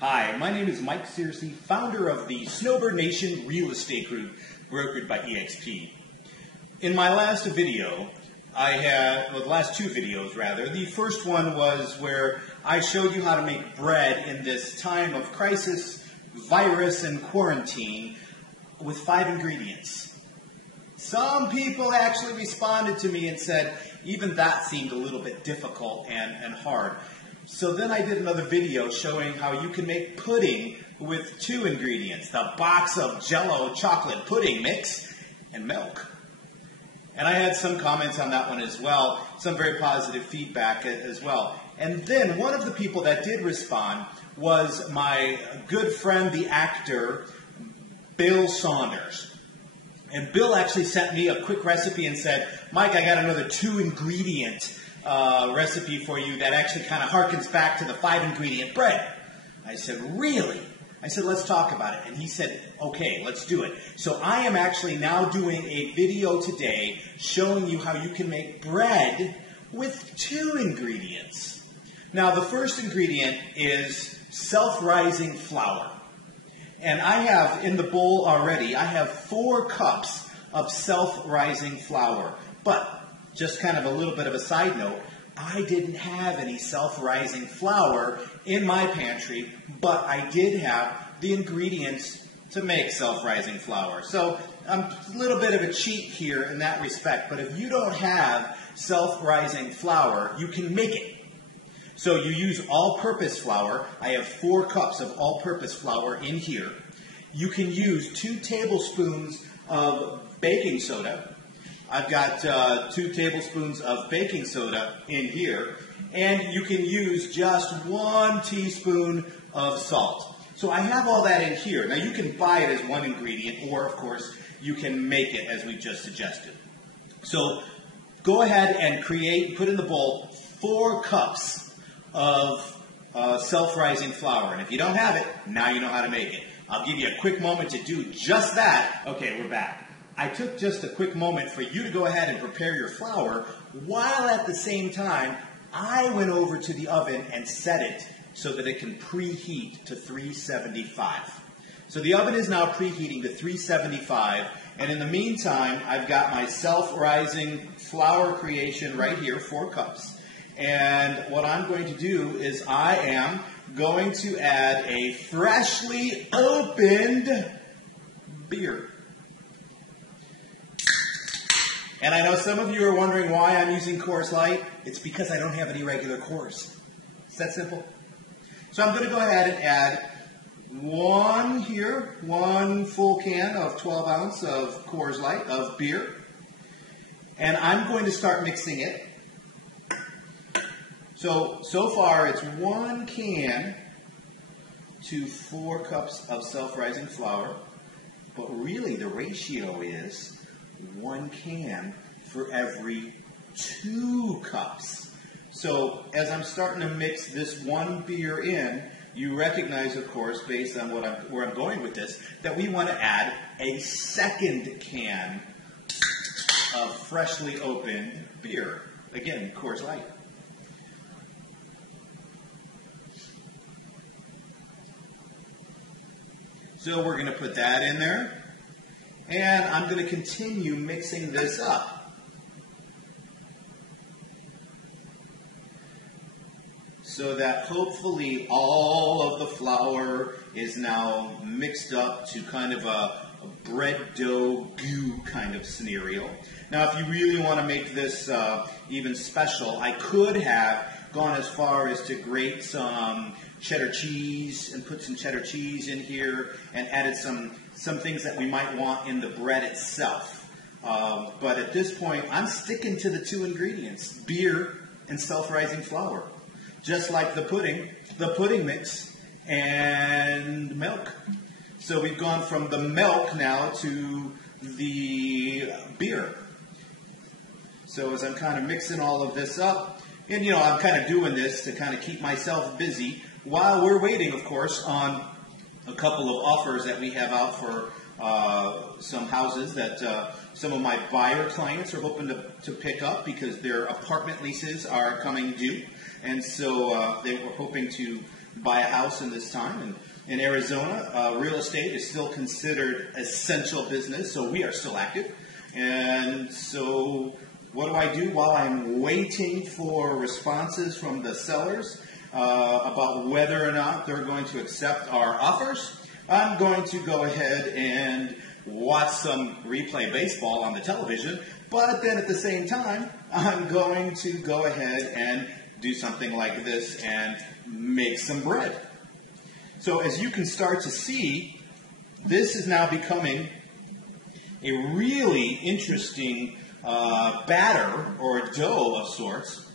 Hi, my name is Mike Searcy, founder of the Snowbird Nation Real Estate Group, brokered by eXp. In my last video, the last two videos rather, the first one was where I showed you how to make bread in this time of crisis, virus, and quarantine with 5 ingredients. Some people actually responded to me and said, even that seemed a little bit difficult and hard. So then I did another video showing how you can make pudding with 2 ingredients, the box of Jell-O chocolate pudding mix and milk. And I had some comments on that one as well, some very positive feedback as well. And then one of the people that did respond was my good friend, the actor, Bill Saunders. And Bill actually sent me a quick recipe and said, Mike, I got another 2-ingredient recipe for you that actually kind of harkens back to the 5-ingredient bread. I said, really? I said, let's talk about it. And he said, okay, let's do it. So I am actually now doing a video today showing you how you can make bread with 2 ingredients. Now, the first ingredient is self-rising flour. And I have in the bowl already, I have 4 cups of self-rising flour. But just kind of a little bit of a side note, I didn't have any self-rising flour in my pantry, but I did have the ingredients to make self-rising flour. So a little bit of a cheat here in that respect, but if you don't have self-rising flour, you can make it. So you use all-purpose flour. I have 4 cups of all-purpose flour in here. You can use 2 tablespoons of baking soda. I've got 2 tablespoons of baking soda in here, and you can use just 1 teaspoon of salt. So I have all that in here. Now you can buy it as 1 ingredient, or of course you can make it as we just suggested. So go ahead and put in the bowl 4 cups of self-rising flour, and if you don't have it, now you know how to make it. I'll give you a quick moment to do just that. Okay, we're back. I took just a quick moment for you to go ahead and prepare your flour, while at the same time, I went over to the oven and set it so that it can preheat to 375. So the oven is now preheating to 375, and in the meantime, I've got my self-rising flour creation right here, 4 cups. And what I'm going to do is I am going to add a freshly opened beer. And I know some of you are wondering why I'm using Coors Light. It's because I don't have any regular Coors. It's that simple. So I'm going to go ahead and add 1 full can of 12 ounce of Coors Light, of beer. And I'm going to start mixing it. So far it's 1 can to 4 cups of self-rising flour. But really the ratio is 1 can for every 2 cups. So as I'm starting to mix this 1 beer in, you recognize, of course, based on where I'm going with this, that we want to add a 2nd can of freshly opened beer. Again, Coors Light. So we're going to put that in there. And I'm going to continue mixing this up. So that hopefully all of the flour is now mixed up to kind of a bread dough goo kind of scenario. Now if you really want to make this even special, I could have gone as far as to grate some cheddar cheese and put some cheddar cheese in here and added some things that we might want in the bread itself. But at this point, I'm sticking to the 2 ingredients, beer and self-rising flour. Just like the pudding mix, and milk. So we've gone from the milk now to the beer. So as I'm kind of mixing all of this up, and you know, I'm kind of doing this to kind of keep myself busy while we're waiting, of course, on a couple of offers that we have out for some houses that some of my buyer clients are hoping to pick up because their apartment leases are coming due. And so they were hoping to buy a house in this time. And in Arizona, real estate is still considered essential business, so we are still active. And so what do while I'm waiting for responses from the sellers about whether or not they're going to accept our offers? I'm going to go ahead and watch some replay baseball on the television, but then at the same time, I'm going to go ahead and do something like this and make some bread. So as you can start to see, this is now becoming a really interesting batter or dough of sorts,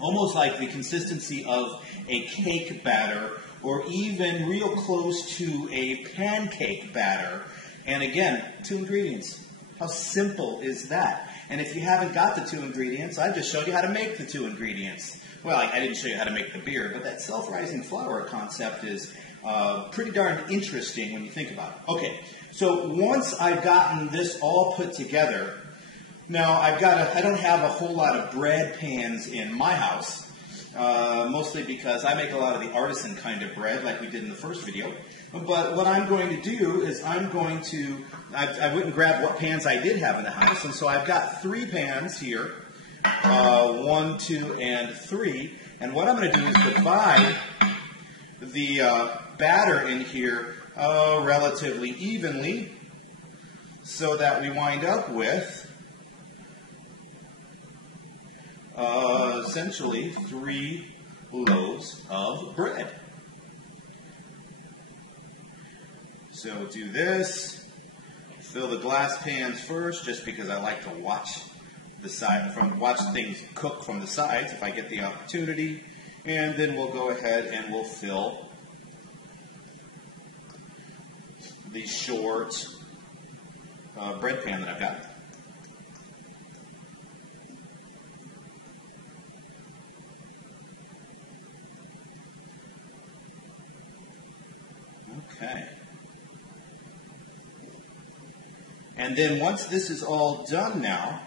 almost like the consistency of a cake batter or even real close to a pancake batter. And again, 2 ingredients. How simple is that? And if you haven't got the 2 ingredients, I just showed you how to make the 2 ingredients. Well, I didn't show you how to make the beer, but that self-rising flour concept is pretty darn interesting when you think about it. Okay, so once I've gotten this all put together, now I don't have a whole lot of bread pans in my house. Mostly because I make a lot of the artisan kind of bread like we did in the first video. But what I'm going to do is I went and grabbed what pans I did have in the house, and so I've got 3 pans here, 1, 2, and 3. And what I'm going to do is divide the batter in here relatively evenly so that we wind up with essentially 3 loaves of bread. So do this. Fill the glass pans first, just because I like to watch things cook from the sides if I get the opportunity. And then we'll go ahead and we'll fill the short bread pan that I've got. Okay. And then once this is all done now,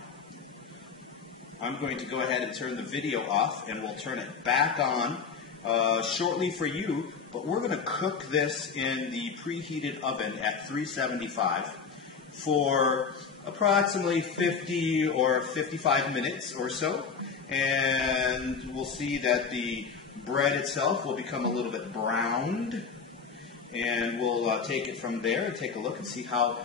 I'm going to go ahead and turn the video off, and we'll turn it back on shortly for you. But we're going to cook this in the preheated oven at 375 for approximately 50 or 55 minutes or so. And we'll see that the bread itself will become a little bit browned. And we'll take it from there and take a look and see how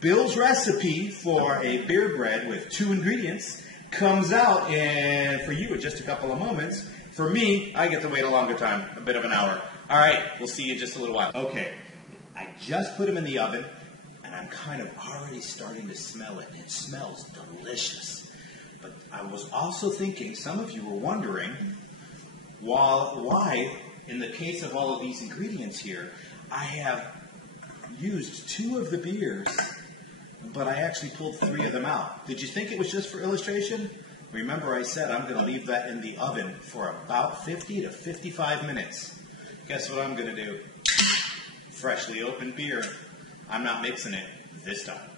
Bill's recipe for a beer bread with 2 ingredients comes out. And for you, in just a couple of moments. For me, I get to wait a longer time, a bit of an hour. All right, we'll see you in just a little while. Okay, I just put them in the oven, and I'm kind of already starting to smell it. It smells delicious. But I was also thinking, some of you were wondering, why, in the case of all of these ingredients here, I have used 2 of the beers, but I actually pulled 3 of them out. Did you think it was just for illustration? Remember I said I'm going to leave that in the oven for about 50 to 55 minutes. Guess what I'm going to do? Freshly opened beer. I'm not mixing it this time.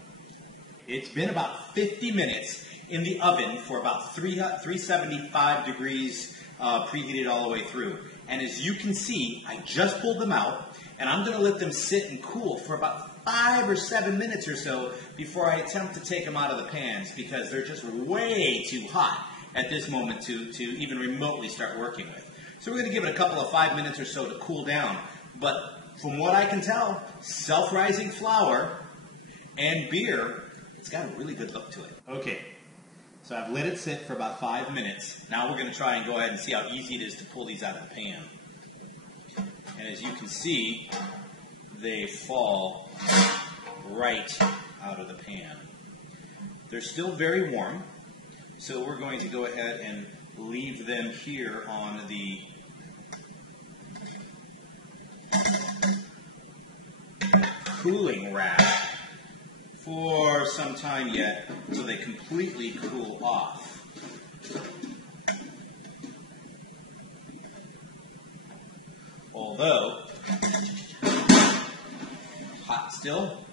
It's been about 50 minutes in the oven for about 375 degrees preheated all the way through. And as you can see, I just pulled them out. And I'm going to let them sit and cool for about 5 or 7 minutes or so before I attempt to take them out of the pans, because they're just way too hot at this moment to even remotely start working with. So we're going to give it a couple of 5 minutes or so to cool down. But from what I can tell, self-rising flour and beer, it's got a really good look to it. Okay, so I've let it sit for about 5 minutes. Now we're going to try and go ahead and see how easy it is to pull these out of the pan. And as you can see, they fall right out of the pan. They're still very warm, so we're going to go ahead and leave them here on the cooling rack for some time yet until they completely cool off. Hot still.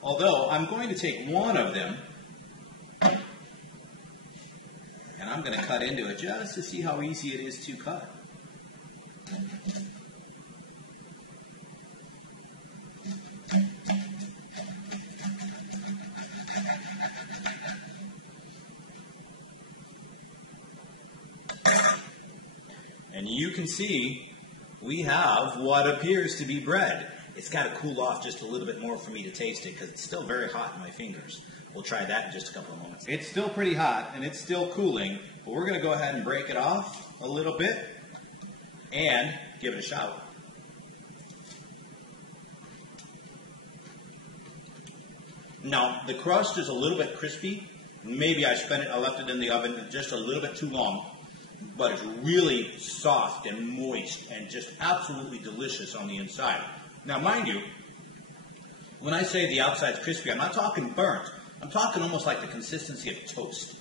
Although I'm going to take one of them and I'm going to cut into it just to see how easy it is to cut. And you can see we have what appears to be bread. It's got to cool off just a little bit more for me to taste it because it's still very hot in my fingers. We'll try that in just a couple of moments. It's still pretty hot and it's still cooling, but we're going to go ahead and break it off a little bit and give it a shot. Now, the crust is a little bit crispy. Maybe I left it in the oven just a little bit too long, but it's really soft and moist and just absolutely delicious on the inside. Now, mind you, when I say the outside's crispy, I'm not talking burnt. I'm talking almost like the consistency of toast.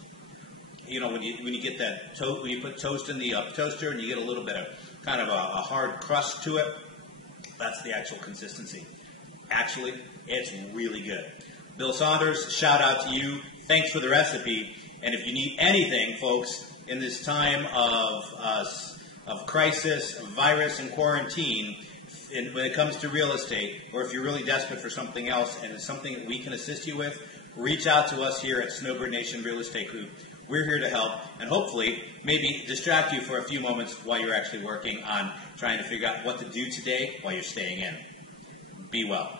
You know, when you get that toast, when you put toast in the toaster and you get a little bit of kind of a hard crust to it, that's the actual consistency. Actually, it's really good. Bill Saunders, shout out to you. Thanks for the recipe. And if you need anything, folks, in this time of crisis, virus, and quarantine, when it comes to real estate, or if you're really desperate for something else and it's something that we can assist you with, reach out to us here at Snowbird Nation Real Estate Group. We're here to help and hopefully maybe distract you for a few moments while you're actually working on trying to figure out what to do today while you're staying in. Be well.